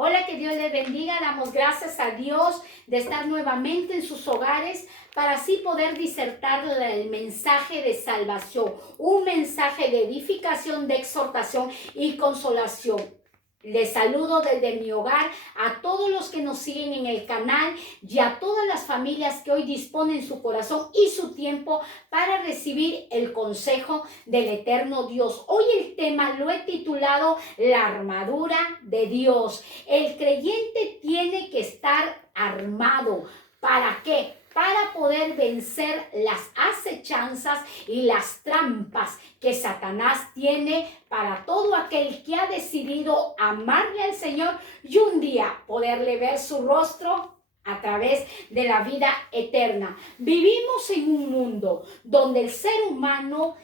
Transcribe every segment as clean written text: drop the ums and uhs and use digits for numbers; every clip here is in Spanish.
Hola, que Dios les bendiga. Damos gracias a Dios de estar nuevamente en sus hogares para así poder disertar el mensaje de salvación, un mensaje de edificación, de exhortación y consolación. Les saludo desde mi hogar a todos los que nos siguen en el canal y a todas las familias que hoy disponen su corazón y su tiempo para recibir el consejo del eterno Dios. Hoy el tema lo he titulado La armadura de Dios. El creyente tiene que estar armado. ¿Para qué? Para poder vencer las acechanzas y las trampas que Satanás tiene para todo aquel que ha decidido amarle al Señor y un día poderle ver su rostro a través de la vida eterna. Vivimos en un mundo donde el ser humano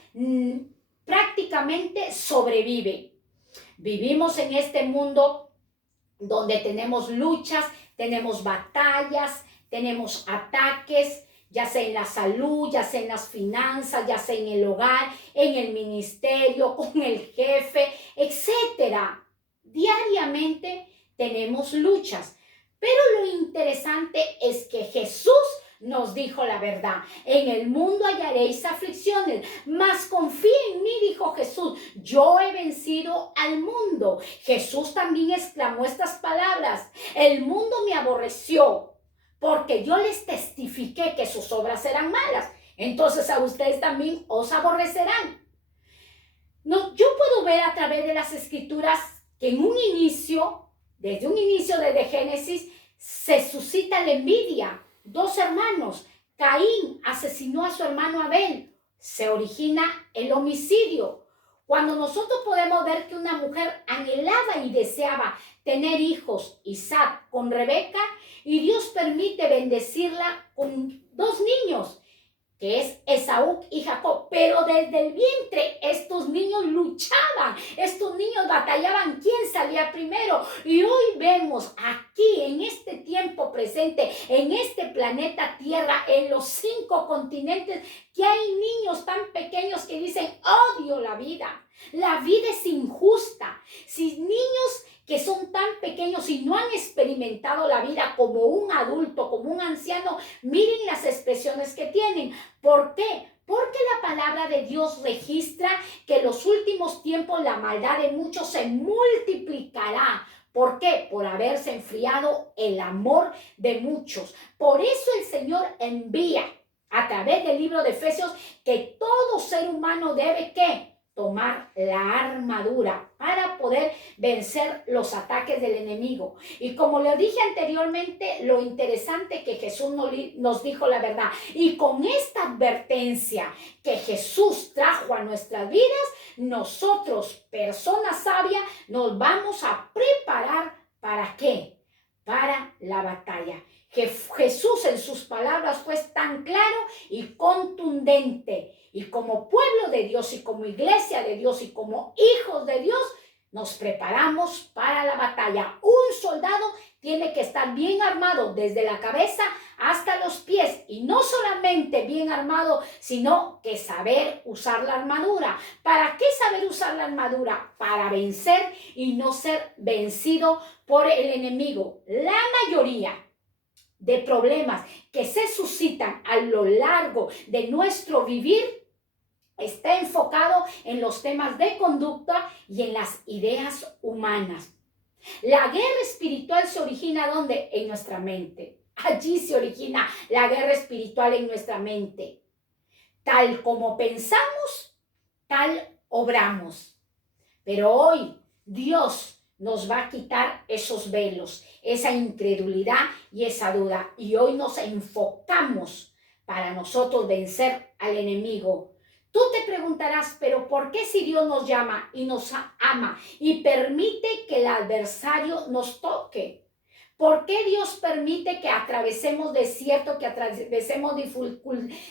prácticamente sobrevive. Vivimos en este mundo donde tenemos luchas, tenemos batallas, tenemos ataques, ya sea en la salud, ya sea en las finanzas, ya sea en el hogar, en el ministerio, con el jefe, etcétera. Diariamente tenemos luchas, pero lo interesante es que Jesús nos dijo la verdad. En el mundo hallaréis aflicciones, mas confía en mí, dijo Jesús. Yo he vencido al mundo. Jesús también exclamó estas palabras. El mundo me aborreció porque yo les testifiqué que sus obras eran malas. Entonces a ustedes también os aborrecerán. No, yo puedo ver a través de las escrituras que en un inicio, desde un inicio desde Génesis, se suscita la envidia. Dos hermanos, Caín asesinó a su hermano Abel, se origina el homicidio. Cuando nosotros podemos ver que una mujer anhelaba y deseaba tener hijos, Isaac con Rebeca, y Dios permite bendecirla con dos niños, que es Esaú y Jacob, pero desde el vientre estos niños luchaban, estos niños batallaban quién salía primero, y hoy vemos aquí en este tiempo presente, en este planeta Tierra, en los 5 continentes, que hay niños tan pequeños que dicen, odio la vida es injusta. Si niños que son tan pequeños y no han experimentado la vida como un adulto, como un anciano, miren las expresiones que tienen. ¿Por qué? Porque la palabra de Dios registra que en los últimos tiempos la maldad de muchos se multiplicará. ¿Por qué? Por haberse enfriado el amor de muchos. Por eso el Señor envía a través del libro de Efesios que todo ser humano debe, ¿qué? Tomar la armadura para poder vencer los ataques del enemigo. Y como le dije anteriormente, lo interesante que Jesús nos dijo la verdad. Y con esta advertencia que Jesús trajo a nuestras vidas, nosotros, personas sabias, nos vamos a preparar ¿para qué? Para la batalla. Que Jesús en sus palabras fue tan claro y contundente. Y como pueblo de Dios y como iglesia de Dios y como hijos de Dios, nos preparamos para la batalla. Un soldado tiene que estar bien armado desde la cabeza hasta los pies. Y no solamente bien armado, sino que saber usar la armadura. ¿Para qué saber usar la armadura? Para vencer y no ser vencido por el enemigo. La mayoría de problemas que se suscitan a lo largo de nuestro vivir está enfocado en los temas de conducta y en las ideas humanas. La guerra espiritual se origina ¿dónde? En nuestra mente. Allí se origina la guerra espiritual en nuestra mente. Tal como pensamos, tal obramos. Pero hoy Dios nos va a quitar esos velos, esa incredulidad y esa duda. Y hoy nos enfocamos para nosotros vencer al enemigo. Tú te preguntarás, pero ¿por qué si Dios nos llama y nos ama y permite que el adversario nos toque? ¿Por qué Dios permite que atravesemos desierto, que atravesemos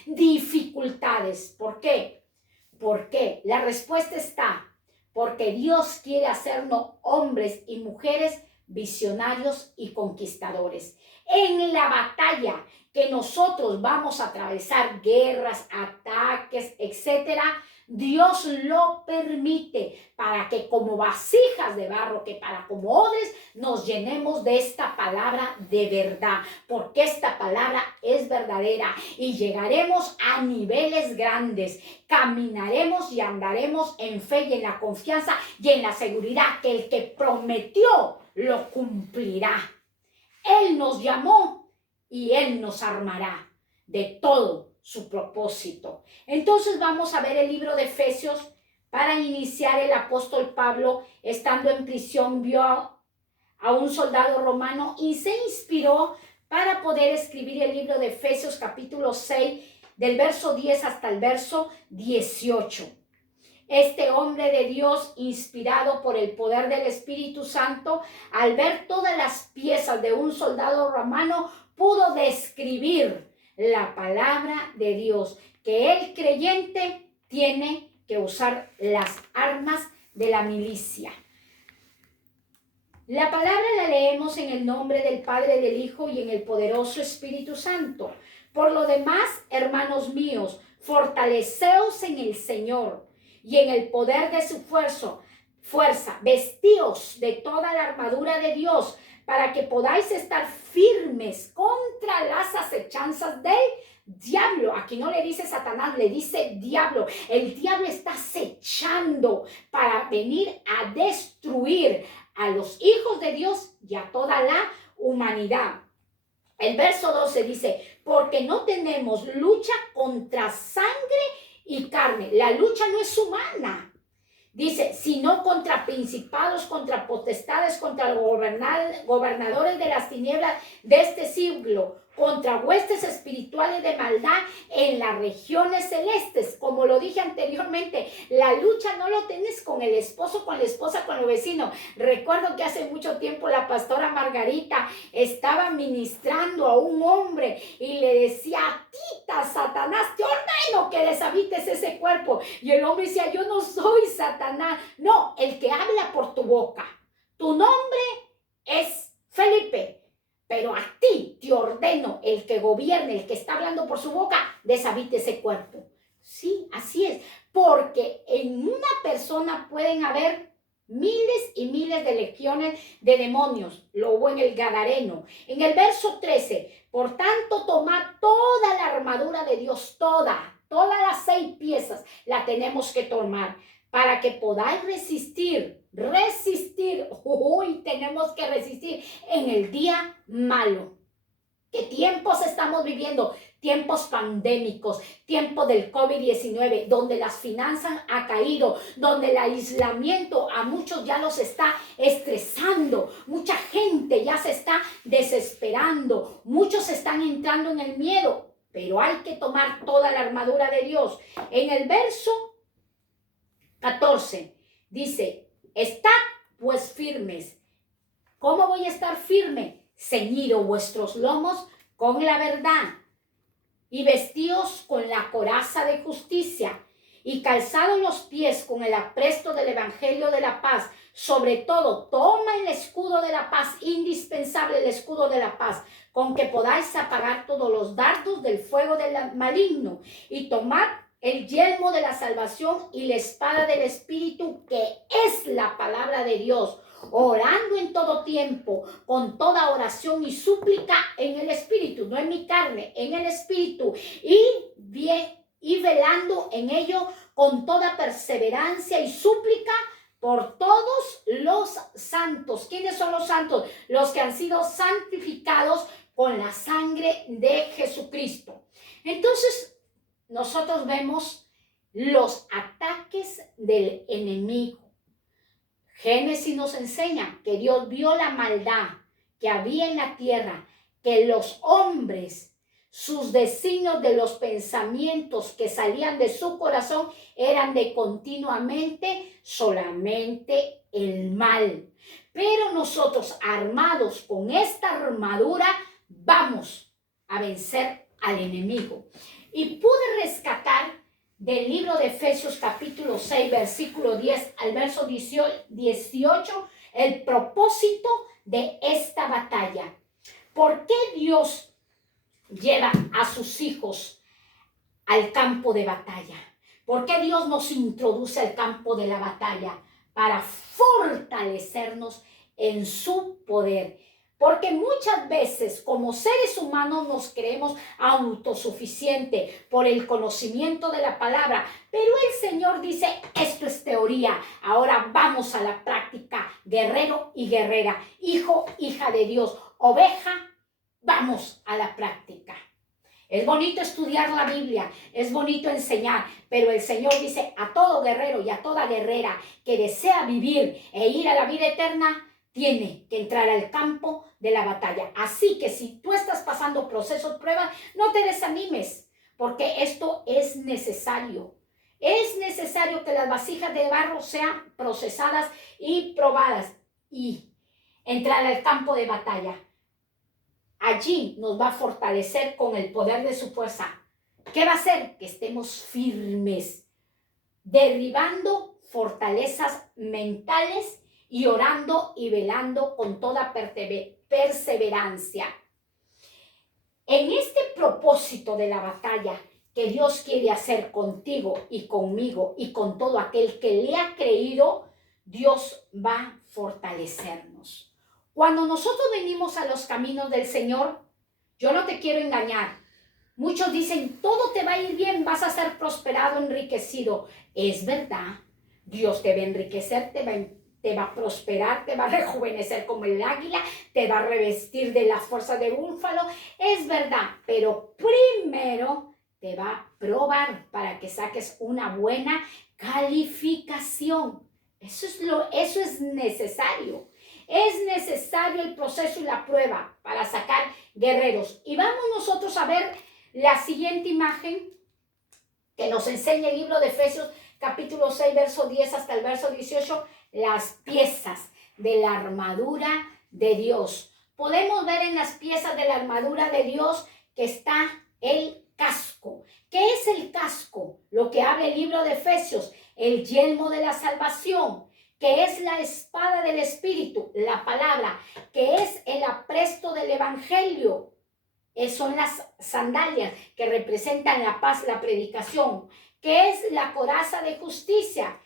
dificultades? ¿Por qué? ¿Por qué? La respuesta está porque Dios quiere hacernos hombres y mujeres visionarios y conquistadores. En la batalla que nosotros vamos a atravesar, guerras, ataques, etcétera, Dios lo permite para que como vasijas de barro, que para como odres, nos llenemos de esta palabra de verdad, porque esta palabra es verdadera y llegaremos a niveles grandes, caminaremos y andaremos en fe y en la confianza y en la seguridad que el que prometió lo cumplirá. Él nos llamó y Él nos armará de todo su propósito. Entonces vamos a ver el libro de Efesios. Para iniciar, el apóstol Pablo, estando en prisión, vio a un soldado romano y se inspiró para poder escribir el libro de Efesios capítulo 6, del verso 10 hasta el verso 18. Este hombre de Dios, inspirado por el poder del Espíritu Santo, al ver todas las piezas de un soldado romano, pudo describir la palabra de Dios, que el creyente tiene que usar las armas de la milicia. La palabra la leemos en el nombre del Padre, del Hijo y en el poderoso Espíritu Santo. Por lo demás, hermanos míos, fortaleceos en el Señor y en el poder de su fuerza, vestíos de toda la armadura de Dios, para que podáis estar firmes contra las acechanzas del diablo. Aquí no le dice Satanás, le dice diablo. El diablo está acechando para venir a destruir a los hijos de Dios y a toda la humanidad. El verso 12 dice, porque no tenemos lucha contra sangre y carne. La lucha no es humana. Dice, sino contra principados, contra potestades, contra gobernadores de las tinieblas de este siglo, contra huestes espirituales de maldad en las regiones celestes. Como lo dije anteriormente, la lucha no lo tienes con el esposo, con la esposa, con el vecino. Recuerdo que hace mucho tiempo la pastora Margarita estaba ministrando a un hombre y le decía, Tita, Satanás, te ordeno que deshabites ese cuerpo. Y el hombre decía, yo no soy Satanás. No, el que habla por tu boca. Tu nombre es Felipe. Pero a ti te ordeno, el que gobierne, el que está hablando por su boca, deshabite ese cuerpo. Sí, así es. Porque en una persona pueden haber miles y miles de legiones de demonios. Lo hubo en el Gadareno. En el verso 13, por tanto, tomad toda la armadura de Dios, todas las 6 piezas, la tenemos que tomar para que podáis resistir, tenemos que resistir en el día malo. ¿Qué tiempos estamos viviendo? Tiempos pandémicos, tiempo del COVID-19, donde las finanzas han caído, donde el aislamiento a muchos ya los está estresando, mucha gente ya se está desesperando, muchos están entrando en el miedo, pero hay que tomar toda la armadura de Dios. En el verso 14 dice, estad pues firmes. ¿Cómo voy a estar firme? Ceñido vuestros lomos con la verdad y vestíos con la coraza de justicia y calzados los pies con el apresto del evangelio de la paz. Sobre todo, toma el escudo de la paz, indispensable el escudo de la paz, con que podáis apagar todos los dardos del fuego del maligno y tomad el yelmo de la salvación y la espada del Espíritu, que es la palabra de Dios, orando en todo tiempo, con toda oración y súplica en el Espíritu, no en mi carne, en el Espíritu, y velando en ello con toda perseverancia y súplica por todos los santos. ¿Quiénes son los santos? Los que han sido santificados con la sangre de Jesucristo. Entonces, nosotros vemos los ataques del enemigo. Génesis nos enseña que Dios vio la maldad que había en la tierra, que los hombres, sus designios de los pensamientos que salían de su corazón eran de continuamente solamente el mal. Pero nosotros, armados con esta armadura, vamos a vencer al enemigo. Y pude rescatar del libro de Efesios capítulo 6, versículo 10 al verso 18, el propósito de esta batalla. ¿Por qué Dios lleva a sus hijos al campo de batalla? ¿Por qué Dios nos introduce al campo de la batalla? Para fortalecernos en su poder. Porque muchas veces como seres humanos nos creemos autosuficientes por el conocimiento de la palabra, pero el Señor dice, esto es teoría, ahora vamos a la práctica, guerrero y guerrera, hijo, hija de Dios, oveja, vamos a la práctica. Es bonito estudiar la Biblia, es bonito enseñar, pero el Señor dice a todo guerrero y a toda guerrera que desea vivir e ir a la vida eterna, tiene que entrar al campo de la batalla. Así que si tú estás pasando procesos, pruebas, no te desanimes, porque esto es necesario. Es necesario que las vasijas de barro sean procesadas y probadas y entrar al campo de batalla. Allí nos va a fortalecer con el poder de su fuerza. ¿Qué va a hacer? Que estemos firmes, derribando fortalezas mentales y orando y velando con toda perseverancia. En este propósito de la batalla que Dios quiere hacer contigo y conmigo y con todo aquel que le ha creído, Dios va a fortalecernos. Cuando nosotros venimos a los caminos del Señor, yo no te quiero engañar. Muchos dicen, todo te va a ir bien, vas a ser prosperado, enriquecido. Es verdad, Dios te va a enriquecer, te va a prosperar, te va a rejuvenecer como el águila, te va a revestir de la fuerza de búfalo. Es verdad, pero primero te va a probar para que saques una buena calificación. Eso es necesario. Es necesario el proceso y la prueba para sacar guerreros. Y vamos nosotros a ver la siguiente imagen que nos enseña el libro de Efesios, capítulo 6, verso 10 hasta el verso 18, las piezas de la armadura de Dios. Podemos ver en las piezas de la armadura de Dios que está el casco. ¿Qué es el casco? Lo que habla el libro de Efesios, el yelmo de la salvación, que es la espada del Espíritu, la palabra, que es el apresto del Evangelio. Son las sandalias que representan la paz, la predicación, que es la coraza de justicia.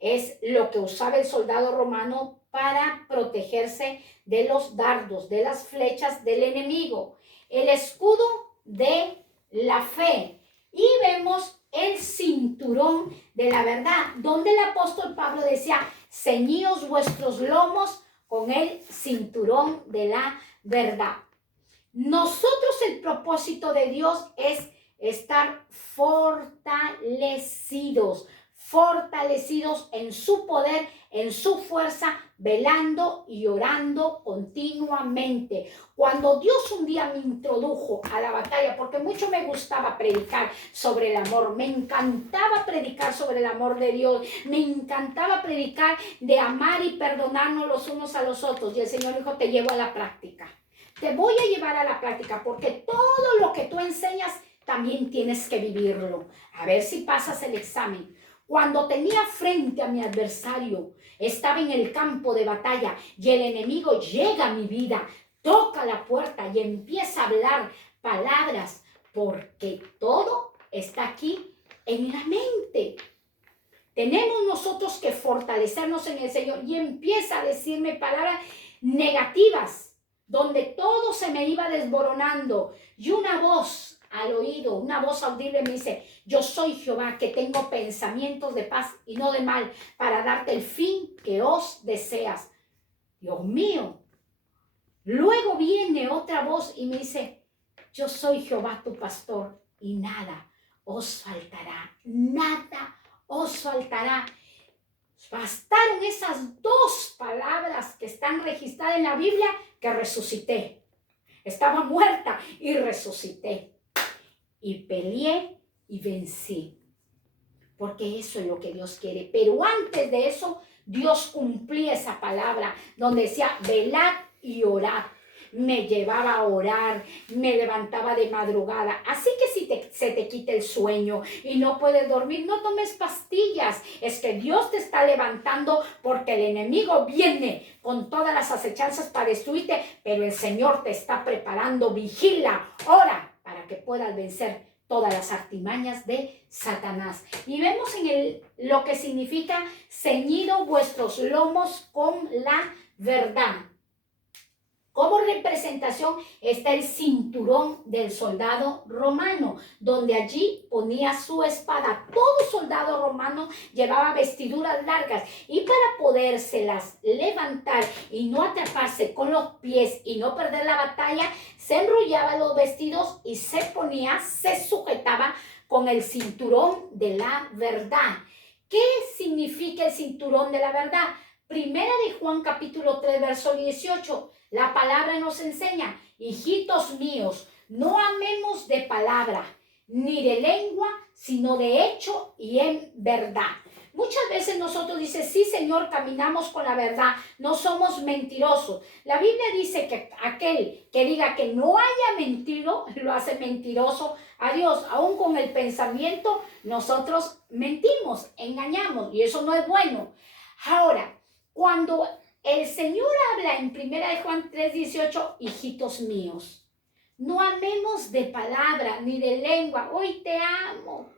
Es lo que usaba el soldado romano para protegerse de los dardos, de las flechas del enemigo. El escudo de la fe. Y vemos el cinturón de la verdad, donde el apóstol Pablo decía, ceñíos vuestros lomos con el cinturón de la verdad. Nosotros el propósito de Dios es estar fortalecidos en su poder, en su fuerza, velando y orando continuamente. Cuando Dios un día me introdujo a la batalla, porque mucho me gustaba predicar sobre el amor, me encantaba predicar sobre el amor de Dios, me encantaba predicar de amar y perdonarnos los unos a los otros, y el Señor dijo, te llevo a la práctica. Te voy a llevar a la práctica porque todo lo que tú enseñas también tienes que vivirlo. A ver si pasas el examen. Cuando tenía frente a mi adversario, estaba en el campo de batalla y el enemigo llega a mi vida, toca la puerta y empieza a hablar palabras, porque todo está aquí en la mente. Tenemos nosotros que fortalecernos en el Señor, y empieza a decirme palabras negativas, donde todo se me iba desboronando, y una voz al oído, una voz audible me dice, yo soy Jehová, que tengo pensamientos de paz y no de mal, para darte el fin que os deseas. Dios mío. Luego viene otra voz y me dice, yo soy Jehová tu pastor, y nada os faltará, nada os faltará. Bastaron esas dos palabras que están registradas en la Biblia, que resucité. Estaba muerta y resucité. Y peleé y vencí. Porque eso es lo que Dios quiere. Pero antes de eso, Dios cumplía esa palabra donde decía, velad y orad. me llevaba a orar, me levantaba de madrugada. Así que si se te quita el sueño y no puedes dormir, no tomes pastillas. Es que Dios te está levantando porque el enemigo viene con todas las acechanzas para destruirte, pero el Señor te está preparando. Vigila, ora, para que puedas vencer todas las artimañas de Satanás. Y vemos en lo que significa ceñido vuestros lomos con la verdad. Como representación está el cinturón del soldado romano, donde allí ponía su espada. Todo soldado romano llevaba vestiduras largas y para podérselas levantar y no atraparse con los pies y no perder la batalla, se enrollaba los vestidos y se sujetaba con el cinturón de la verdad. ¿Qué significa el cinturón de la verdad? Primera de Juan capítulo 3, verso 18. La palabra nos enseña, hijitos míos, no amemos de palabra, ni de lengua, sino de hecho y en verdad. Muchas veces nosotros dice, sí, Señor, caminamos con la verdad, no somos mentirosos. La Biblia dice que aquel que diga que no haya mentido, lo hace mentiroso a Dios. Aún con el pensamiento, nosotros mentimos, engañamos, y eso no es bueno. Ahora, cuando el Señor habla en 1 de Juan 3:18, hijitos míos, no amemos de palabra ni de lengua, hoy te amo,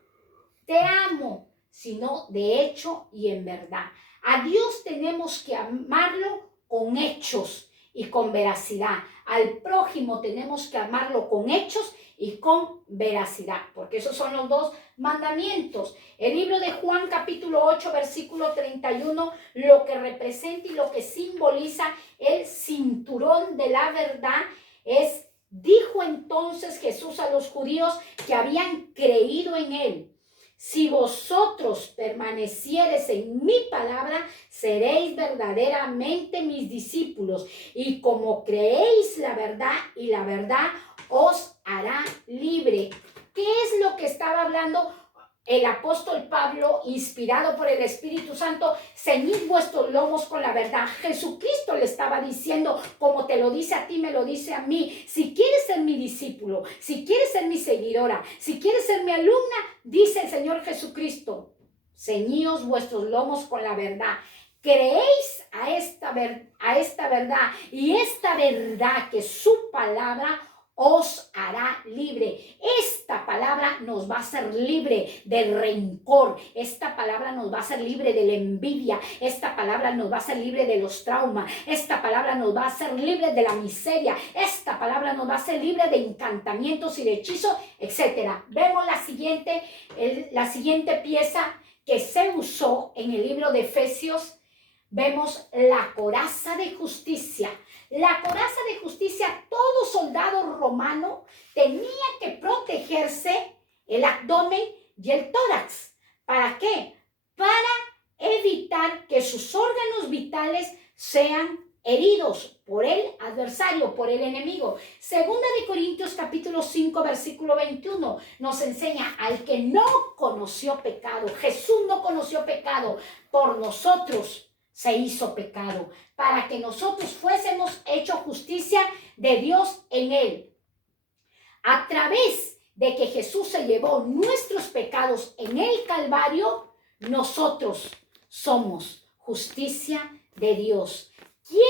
sino de hecho y en verdad. A Dios tenemos que amarlo con hechos y con veracidad. Al prójimo tenemos que amarlo con hechos y con veracidad, porque esos son los dos mandamientos. El libro de Juan capítulo 8 versículo 31 lo que representa y lo que simboliza el cinturón de la verdad es: dijo entonces Jesús a los judíos que habían creído en él: si vosotros permaneciereis en mi palabra, seréis verdaderamente mis discípulos, y como creéis la verdad, y la verdad os hará libre. ¿Qué es lo que estaba hablando el apóstol Pablo, inspirado por el Espíritu Santo? Ceñid vuestros lomos con la verdad. Jesucristo le estaba diciendo, como te lo dice a ti, me lo dice a mí: si quieres ser mi discípulo, si quieres ser mi seguidora, si quieres ser mi alumna, dice el Señor Jesucristo, ceñíos vuestros lomos con la verdad. Creéis a esta verdad, y esta verdad, que su palabra os hará libre. Esta palabra nos va a hacer libre del rencor. Esta palabra nos va a hacer libre de la envidia. Esta palabra nos va a hacer libre de los traumas. Esta palabra nos va a hacer libre de la miseria. Esta palabra nos va a hacer libre de encantamientos y de hechizos, etc. Vemos la siguiente pieza que se usó en el libro de Efesios. Vemos la coraza de justicia. La coraza de justicia, todo soldado romano tenía que protegerse el abdomen y el tórax. ¿Para qué? Para evitar que sus órganos vitales sean heridos por el adversario, por el enemigo. Segunda de Corintios capítulo 5 versículo 21 nos enseña: al que no conoció pecado, Jesús no conoció pecado, por nosotros se hizo pecado, para que nosotros fuésemos hecho justicia de Dios en él. A través de que Jesús se llevó nuestros pecados en el Calvario, nosotros somos justicia de Dios. ¿Quién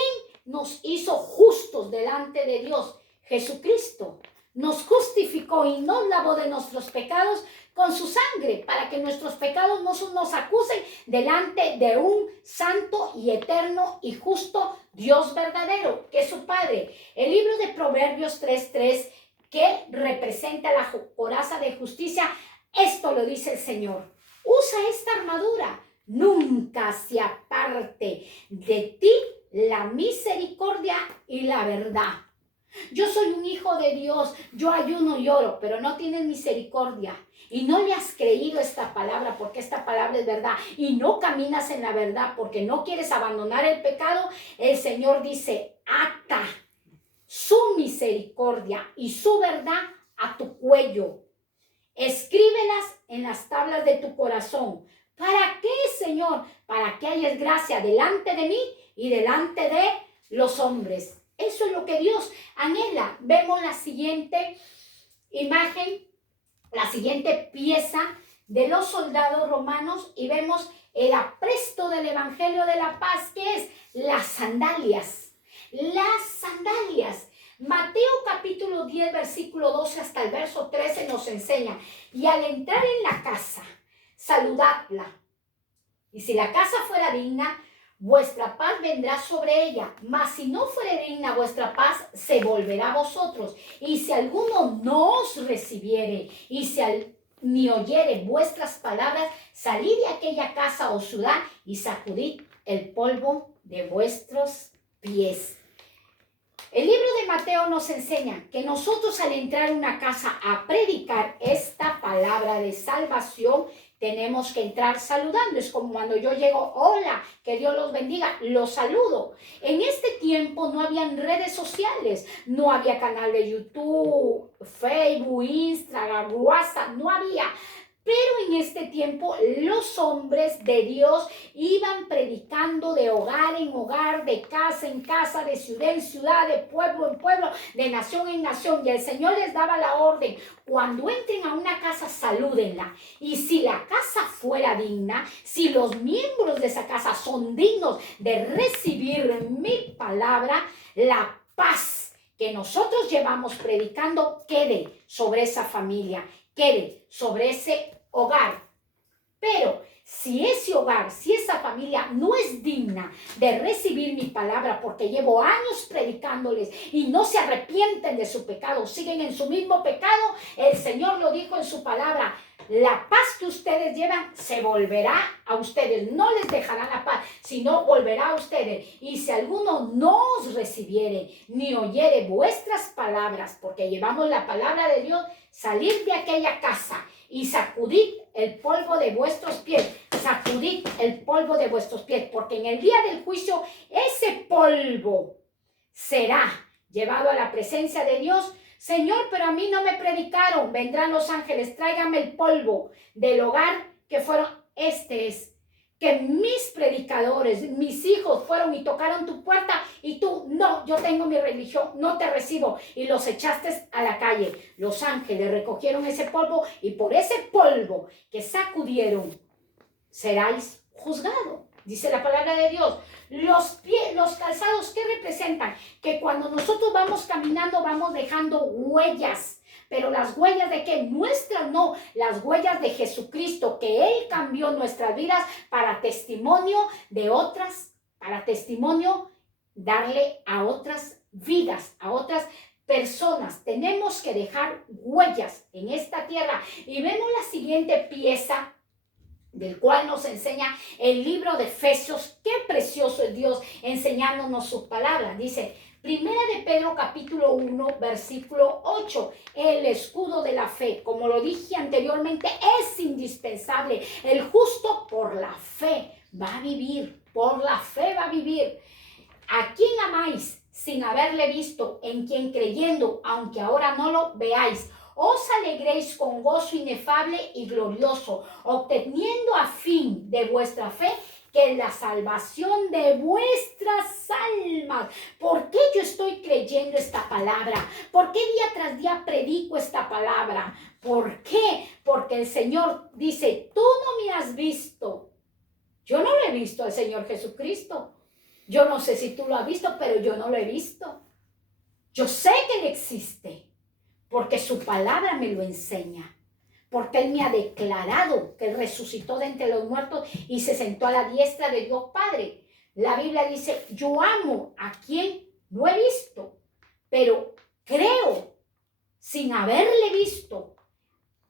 nos hizo justos delante de Dios? Jesucristo. Nos justificó y nos lavó de nuestros pecados con su sangre, para que nuestros pecados no nos acusen delante de un santo y eterno y justo Dios verdadero, que es su Padre. El libro de Proverbios 3:3, que representa la coraza de justicia, esto lo dice el Señor: usa esta armadura, nunca se aparte de ti la misericordia y la verdad. Yo soy un hijo de Dios, yo ayuno y oro, pero no tienes misericordia y no le has creído esta palabra, porque esta palabra es verdad, y no caminas en la verdad porque no quieres abandonar el pecado. El Señor dice: ata su misericordia y su verdad a tu cuello, escríbelas en las tablas de tu corazón. ¿Para qué, Señor? Para que hayas gracia delante de mí y delante de los hombres. Eso es lo que Dios anhela. Vemos la siguiente imagen, la siguiente pieza de los soldados romanos y vemos el apresto del Evangelio de la Paz, que es las sandalias. Las sandalias. Mateo capítulo 10, versículo 12 hasta el verso 13 nos enseña: y al entrar en la casa, saludadla. Y si la casa fuera digna, vuestra paz vendrá sobre ella. Mas si no fuere digna, vuestra paz se volverá a vosotros. Y si alguno no os recibiere, y si ni oyere vuestras palabras, salid de aquella casa o ciudad y sacudid el polvo de vuestros pies. El libro de Mateo nos enseña que nosotros, al entrar a una casa a predicar esta palabra de salvación, tenemos que entrar saludando. Es como cuando yo llego: hola, que Dios los bendiga, los saludo. En este tiempo no habían redes sociales, no había canal de YouTube, Facebook, Instagram, WhatsApp, no había. Pero en este tiempo los hombres de Dios iban predicando de hogar en hogar, de casa en casa, de ciudad en ciudad, de pueblo en pueblo, de nación en nación. Y el Señor les daba la orden: cuando entren a una casa, salúdenla. Y si la casa fuera digna, si los miembros de esa casa son dignos de recibir mi palabra, la paz que nosotros llevamos predicando quede sobre esa familia, quede sobre ese hogar. Pero si ese hogar, si esa familia no es digna de recibir mi palabra, porque llevo años predicándoles y no se arrepienten de su pecado, siguen en su mismo pecado, el Señor lo dijo en su palabra: la paz que ustedes llevan se volverá a ustedes, no les dejará la paz, sino volverá a ustedes. Y si alguno no os recibiere ni oyere vuestras palabras, porque llevamos la palabra de Dios, salid de aquella casa y sacudid el polvo de vuestros pies. Sacudid el polvo de vuestros pies, porque en el día del juicio ese polvo será llevado a la presencia de Dios. Señor, pero a mí no me predicaron. Vendrán los ángeles, tráigame el polvo del hogar que fueron. Este es que mis predicadores, mis hijos fueron y tocaron tu puerta y tú: no, yo tengo mi religión, no te recibo, y los echaste a la calle. Los ángeles recogieron ese polvo y por ese polvo que sacudieron seráis juzgados. Dice la palabra de Dios. Los calzados, ¿qué representan? Que cuando nosotros vamos caminando vamos dejando huellas. Pero las huellas de qué? Nuestras no, las huellas de Jesucristo, que Él cambió nuestras vidas para testimonio de otras, para testimonio darle a otras vidas, a otras personas. Tenemos que dejar huellas en esta tierra. Y vemos la siguiente pieza, del cual nos enseña el libro de Efesios. Qué precioso es Dios enseñándonos sus palabras. Dice: Primera de Pedro capítulo 1 versículo 8, el escudo de la fe. Como lo dije anteriormente, es indispensable. El justo por la fe va a vivir, por la fe va a vivir. ¿A quién amáis sin haberle visto? En quien creyendo, aunque ahora no lo veáis, os alegréis con gozo inefable y glorioso, obteniendo a fin de vuestra fe que es la salvación de vuestras almas. ¿Por qué yo estoy creyendo esta palabra? ¿Por qué día tras día predico esta palabra? ¿Por qué? Porque el Señor dice: tú no me has visto. Yo no lo he visto al Señor Jesucristo. Yo no sé si tú lo has visto, pero yo no lo he visto. Yo sé que Él existe, porque su palabra me lo enseña. Porque Él me ha declarado que Él resucitó de entre los muertos y se sentó a la diestra de Dios Padre. La Biblia dice: yo amo a quien no he visto, pero creo sin haberle visto.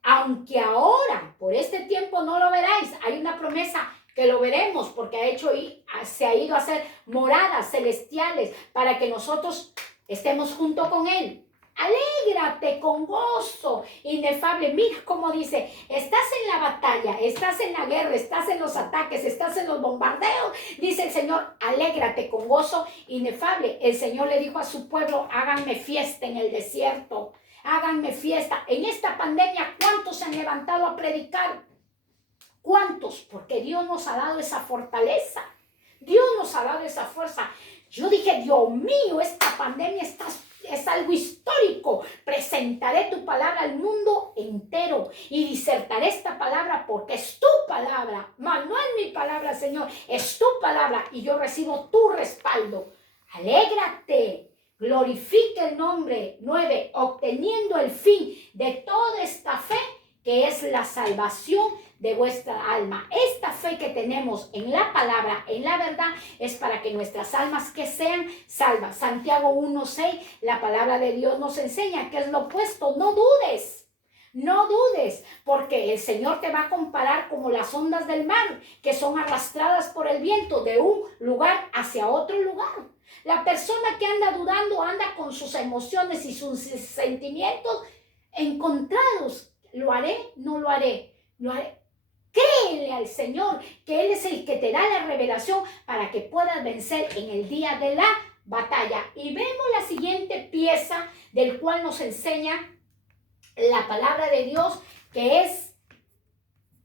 Aunque ahora, por este tiempo, no lo veráis, hay una promesa que lo veremos, porque se ha ido a hacer moradas celestiales para que nosotros estemos junto con Él. Alégrate con gozo inefable. Mira cómo dice: estás en la batalla, estás en la guerra, estás en los ataques, estás en los bombardeos. Dice el Señor: alégrate con gozo inefable. El Señor le dijo a su pueblo: háganme fiesta en el desierto, háganme fiesta. En esta pandemia, ¿cuántos se han levantado a predicar? ¿Cuántos? Porque Dios nos ha dado esa fortaleza. Dios nos ha dado esa fuerza. Yo dije, Dios mío, esta pandemia es algo histórico. Presentaré tu palabra al mundo entero y disertaré esta palabra porque es tu palabra. Mas no es mi palabra, Señor, es tu palabra y yo recibo tu respaldo. Alégrate, glorifica el nombre. 9, obteniendo el fin de toda esta fe que es la salvación de vuestra alma. Esta fe que tenemos en la palabra, en la verdad, es para que nuestras almas que sean salvas. Santiago 1:6, la palabra de Dios nos enseña que es lo opuesto. No dudes. No dudes, porque el Señor te va a comparar como las ondas del mar, que son arrastradas por el viento de un lugar hacia otro lugar. La persona que anda dudando anda con sus emociones y sus sentimientos encontrados. ¿Lo haré? ¿No lo haré? ¿Lo haré? Créele al Señor que Él es el que te da la revelación para que puedas vencer en el día de la batalla. Y vemos la siguiente pieza del cual nos enseña la palabra de Dios, que es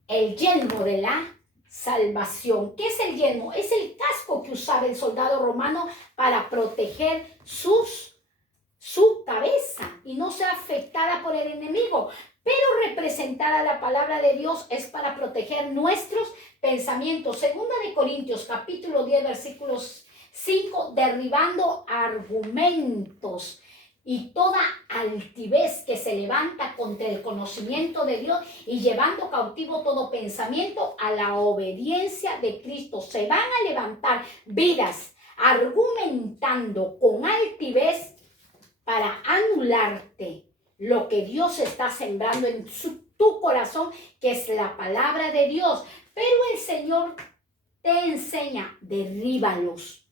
el yelmo de la salvación. ¿Qué es el yelmo? Es el casco que usaba el soldado romano para proteger su cabeza y no ser afectada por el enemigo. Pero representada la palabra de Dios es para proteger nuestros pensamientos. Segunda de Corintios, capítulo 10, versículos 5, derribando argumentos y toda altivez que se levanta contra el conocimiento de Dios y llevando cautivo todo pensamiento a la obediencia de Cristo. Se van a levantar vidas argumentando con altivez para anularte lo que Dios está sembrando en tu corazón, que es la palabra de Dios. Pero el Señor te enseña, derríbalos,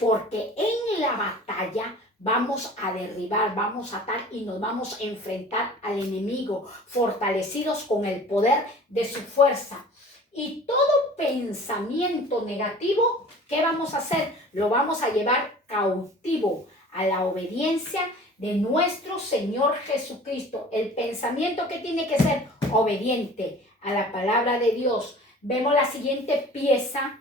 porque en la batalla vamos a derribar, vamos a atar y nos vamos a enfrentar al enemigo, fortalecidos con el poder de su fuerza. Y todo pensamiento negativo, ¿qué vamos a hacer? Lo vamos a llevar cautivo a la obediencia de nuestro Señor Jesucristo. El pensamiento que tiene que ser obediente a la palabra de Dios. Vemos la siguiente pieza.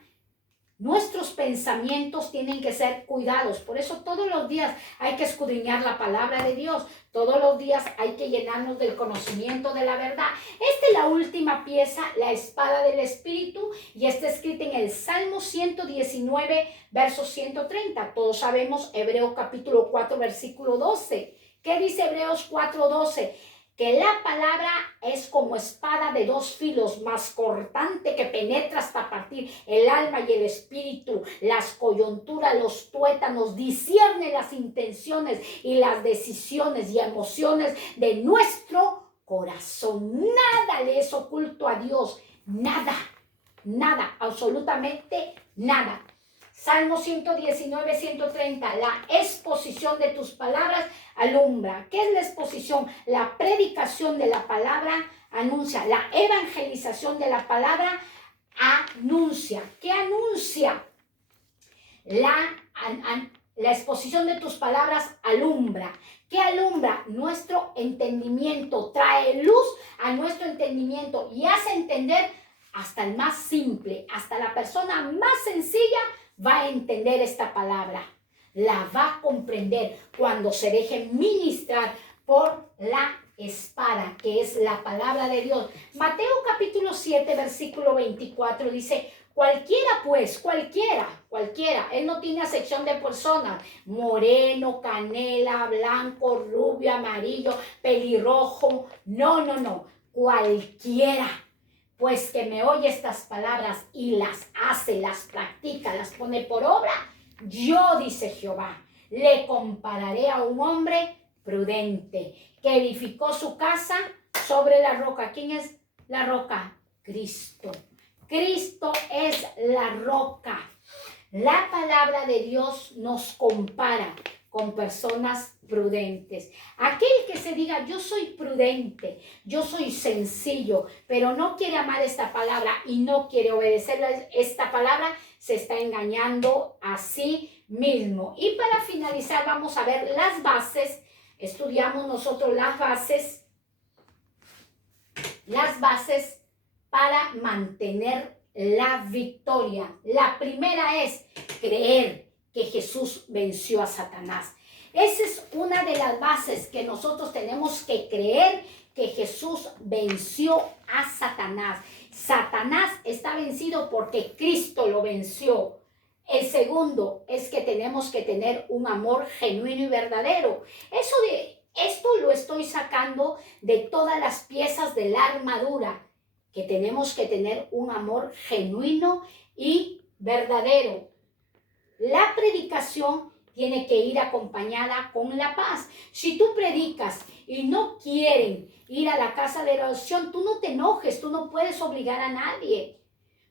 Nuestros pensamientos tienen que ser cuidados. Por eso todos los días hay que escudriñar la palabra de Dios. Todos los días hay que llenarnos del conocimiento de la verdad. Esta es la última pieza, la espada del Espíritu, y está escrita en el Salmo 119, verso 130. Todos sabemos Hebreos capítulo 4, versículo 12. ¿Qué dice Hebreos 4:12? Que la palabra es como espada de dos filos, más cortante, que penetra hasta partir el alma y el espíritu, las coyunturas, los tuétanos, discierne las intenciones y las decisiones y emociones de nuestro corazón. Nada le es oculto a Dios, nada, nada, absolutamente nada. Salmo 119, 130, la exposición de tus palabras alumbra. ¿Qué es la exposición? La predicación de la palabra anuncia. La evangelización de la palabra anuncia. ¿Qué anuncia? La exposición de tus palabras alumbra. ¿Qué alumbra? Nuestro entendimiento. Trae luz a nuestro entendimiento y hace entender hasta el más simple, hasta la persona más sencilla va a entender esta palabra, la va a comprender cuando se deje ministrar por la espada, que es la palabra de Dios. Mateo capítulo 7, versículo 24 dice, cualquiera pues, cualquiera, él no tiene acepción de personas, moreno, canela, blanco, rubio, amarillo, pelirrojo, no, cualquiera. Pues que me oye estas palabras y las hace, las practica, las pone por obra, yo, dice Jehová, le compararé a un hombre prudente que edificó su casa sobre la roca. ¿Quién es la roca? Cristo. Cristo es la roca. La palabra de Dios nos compara con personas prudentes. Aquel que se diga, yo soy prudente, yo soy sencillo, pero no quiere amar esta palabra y no quiere obedecer esta palabra, se está engañando a sí mismo. Y para finalizar vamos a ver las bases. Estudiamos nosotros las bases para mantener la victoria. La primera es creer que Jesús venció a Satanás. Esa es una de las bases que nosotros tenemos que creer, que Jesús venció a Satanás. Satanás está vencido porque Cristo lo venció. El segundo es que tenemos que tener un amor genuino y verdadero. Esto lo estoy sacando de todas las piezas de la armadura, que tenemos que tener un amor genuino y verdadero. La predicación tiene que ir acompañada con la paz. Si tú predicas y no quieren ir a la casa de oración, tú no te enojes, tú no puedes obligar a nadie,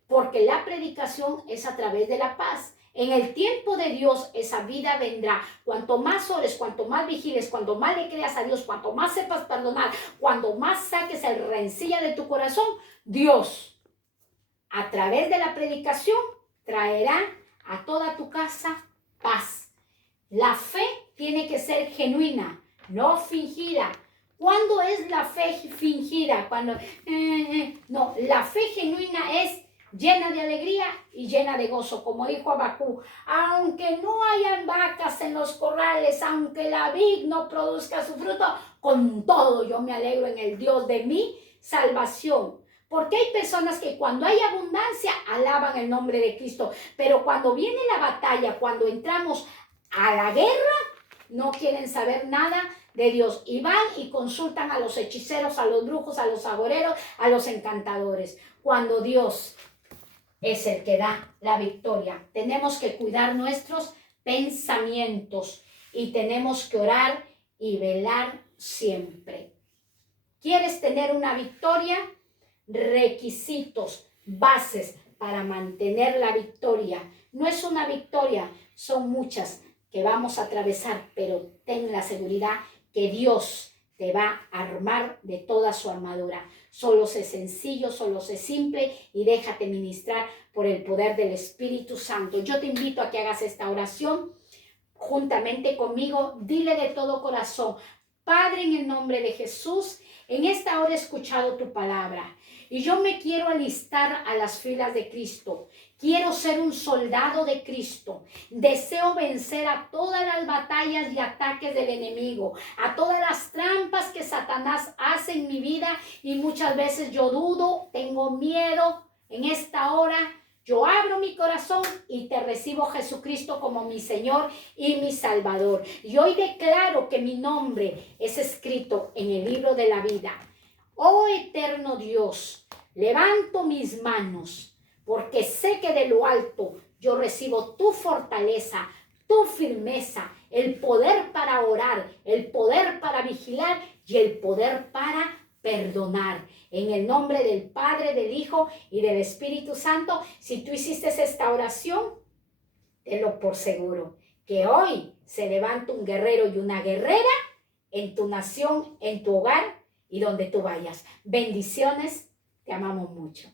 porque la predicación es a través de la paz. En el tiempo de Dios esa vida vendrá. Cuanto más ores, cuanto más vigiles, cuanto más le creas a Dios, cuanto más sepas perdonar, cuanto más saques el rencilla de tu corazón, Dios, a través de la predicación, traerá a toda tu casa paz. La fe tiene que ser genuina, no fingida. ¿Cuándo es la fe fingida? No, la fe genuina es llena de alegría y llena de gozo, como dijo Habacuc. Aunque no hayan vacas en los corrales, aunque la vid no produzca su fruto, con todo yo me alegro en el Dios de mi salvación. Porque hay personas que cuando hay abundancia alaban el nombre de Cristo, pero cuando viene la batalla, cuando entramos a la guerra, no quieren saber nada de Dios y van y consultan a los hechiceros, a los brujos, a los agoreros, a los encantadores, cuando Dios es el que da la victoria. Tenemos que cuidar nuestros pensamientos y tenemos que orar y velar siempre. ¿Quieres tener una victoria? Requisitos, bases para mantener la victoria. No es una victoria, son muchas que vamos a atravesar, pero ten la seguridad que Dios te va a armar de toda su armadura. Solo sé sencillo, solo sé simple y déjate ministrar por el poder del Espíritu Santo. Yo te invito a que hagas esta oración juntamente conmigo. Dile de todo corazón: Padre, en el nombre de Jesús, en esta hora he escuchado tu palabra y yo me quiero alistar a las filas de Cristo. Quiero ser un soldado de Cristo. Deseo vencer a todas las batallas y ataques del enemigo, a todas las trampas que Satanás hace en mi vida, y muchas veces yo dudo, tengo miedo. En esta hora yo abro mi corazón y te recibo, Jesucristo, como mi Señor y mi Salvador. Y hoy declaro que mi nombre es escrito en el libro de la vida. Oh eterno Dios, levanto mis manos porque sé que de lo alto yo recibo tu fortaleza, tu firmeza, el poder para orar, el poder para vigilar y el poder para perdonar. En el nombre del Padre, del Hijo y del Espíritu Santo, si tú hiciste esta oración, tenlo por seguro que hoy se levanta un guerrero y una guerrera en tu nación, en tu hogar y donde tú vayas. Bendiciones, te amamos mucho.